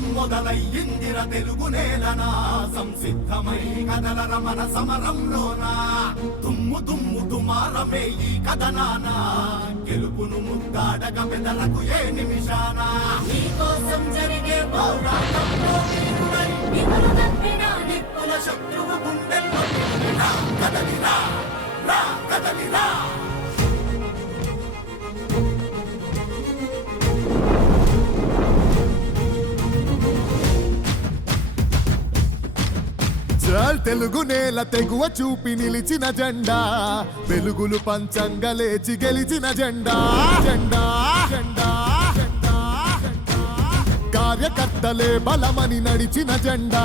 యుద్ధం మొదలయ్యిందిర తెలుగు నేలనా సంసిద్ధమై కదలర మన సమరంలోనా దుమ్ము దుమ్ము దుమారమే ఈ కథనాన గెలుపును ముద్దాడగ బెదరకు ఏ నిమిషాన నీకోసం జరిగే పోరాటంలో వీరుడై నిన్ను నమ్మిన నిప్పుల శత్రువు గుండెల్లో కదలిరా రా కదలిరా తెలుగు నేల తెగువ చూపి నిలిచిన జెండా వెలుగులు పంచంగా లేచి గెలిచిన జెండా జెండా జెండా కార్యకర్తలే బలమని నడిచిన జెండా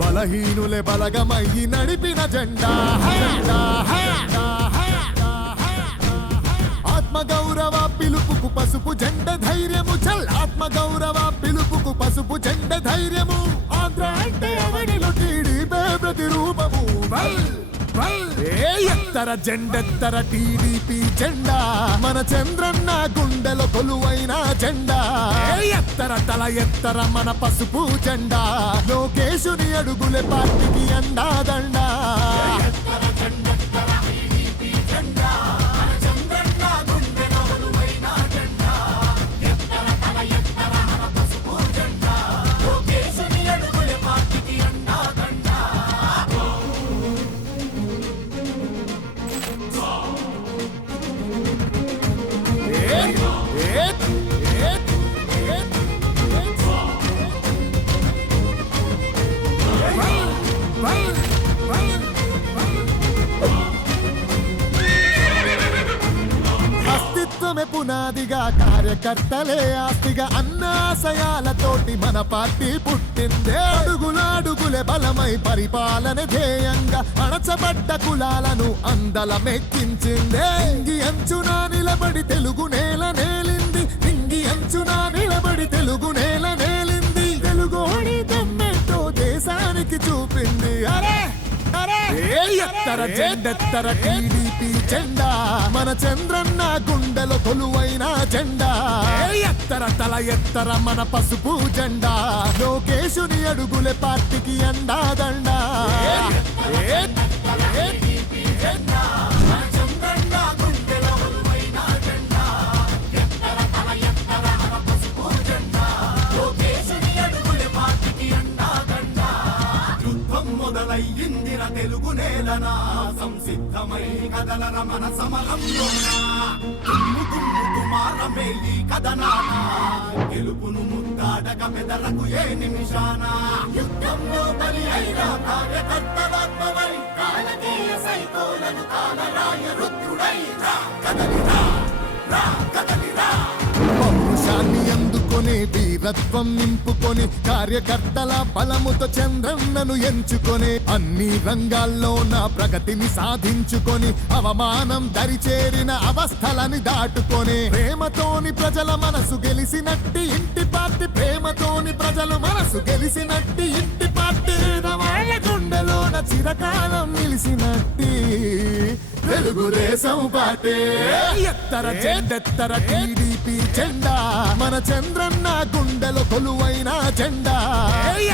బలహీనులే బలగమయ్యి నడిపిన జెండా ఆత్మగౌరవ పిలుపుకు పసుపు జెండ ధైర్యము చల్ ఆత్మగౌరవ పిలుపుకు పసుపు జెండ ధైర్యము ఆంధ్ర అంటే అవనిలో టీడీపీ ప్రతిరూపము ఎత్తర జెండెత్తర టీడీపీ జెండా మన చంద్రన్న గుండెలో కొలువైన జెండా ఎత్తర తల ఎత్తర మన పసుపు జెండా లోకేశుని అడుగులే పార్టీకి అండాదండా పునాదిగా కార్యకర్తలే ఆస్తిగా అన్నాశయాలతోటి మన పార్టీ పుట్టిందే అడుగులే బలమై పరిపాలన ధ్యేయంగా అణచబడ్డ కులాలను అందలమెక్కించిందే ఇంగి అంచున నిలబడి తెలుగు నేల నేలింది ఇంగి అంచున నిలబడి తెలుగు నేల నేలింది తెలుగోడి దమ్మెంతో దేశానికి చూపింది అరే ఎత్తర జెండెత్తర టీడీపీ జెండా మన చంద్రన్న గుండెలో కొలువైన జెండా ఎత్తర తల ఎత్తర మన పసుపు జెండా లోకేశుని అడుగులే పార్టీకి అండాదండా మొదలయ్యిందిర తెలుగు నేలనా సంసిద్ధమై కదలర మన సమరంలోనా దుమ్ము దుమ్ము దుమారమే ఈ కథనాన గెలుపును ముద్దాడగ బెదరకు ఏ నిమిషాన యుద్ధంలో బలి అయిన కార్యకర్తలాత్మవై కాలకేయ సైకోలను కాలరాయ రుద్రుడై రా కదలిరా రా కదలిరా పౌరుషాన్ని అందుకొని వీరత్వం నింపుకొని కార్యకర్తల బలముతో చంద్రన్నను ఎంచుకొని అన్ని రంగాల్లో నా ప్రగతిని సాధించుకొని అవమానం దరిచేరిన అవస్థలని దాటుకొని ప్రేమతోని ప్రజల మనసు గెలిసినట్టి ఇంటి పార్టీ ప్రేమతోని ప్రజలు మనసు గెలిసినట్టి ఇంటి పార్టీ వాళ్ళ గుండెలోన చిరకాలం నిలిసినట్టి తెలుగుదేశం పార్టీ ఎత్తర జెండెత్తర టీడీపీ జెండా మన చంద్రన్న గుండెలో కొలువైన జెండా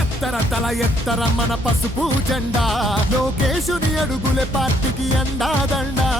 ఎత్తర తల ఎత్తర మన పసుపు జెండా లోకేశుని అడుగులే పార్టీకి అండాదండా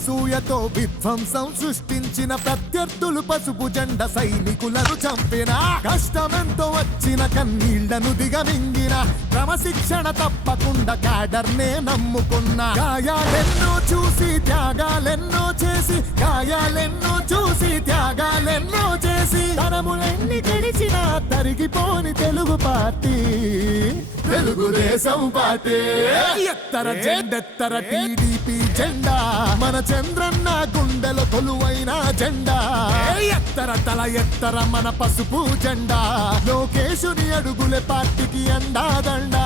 అసూయతో విధ్వంసం సృష్టించిన ప్రత్యర్థులు పసుపు జెండ సైనికులను చంపిన కష్టమెంతో వచ్చిన కన్నీళ్లను దిగమింగిన క్రమశిక్షణ తప్పకుండా క్యాడర్నే నమ్ముకున్న గాయాలెన్నో చూసి త్యాగాలెన్నో చేసి గాయాలెన్నో చూసి త్యాగాలెన్నో చేసి తరములెన్ని గడిచినా తరిగిపోని Telugu party Telugu Desam party ఎత్తర జెండెత్తర TDP జెండా మన చంద్రన్న గుండెలో కొలువైన జెండా ఎత్తర తల ఎత్తర మన పసుపు జెండా లోకేశుని అడుగులే పార్టీకి అండాదండా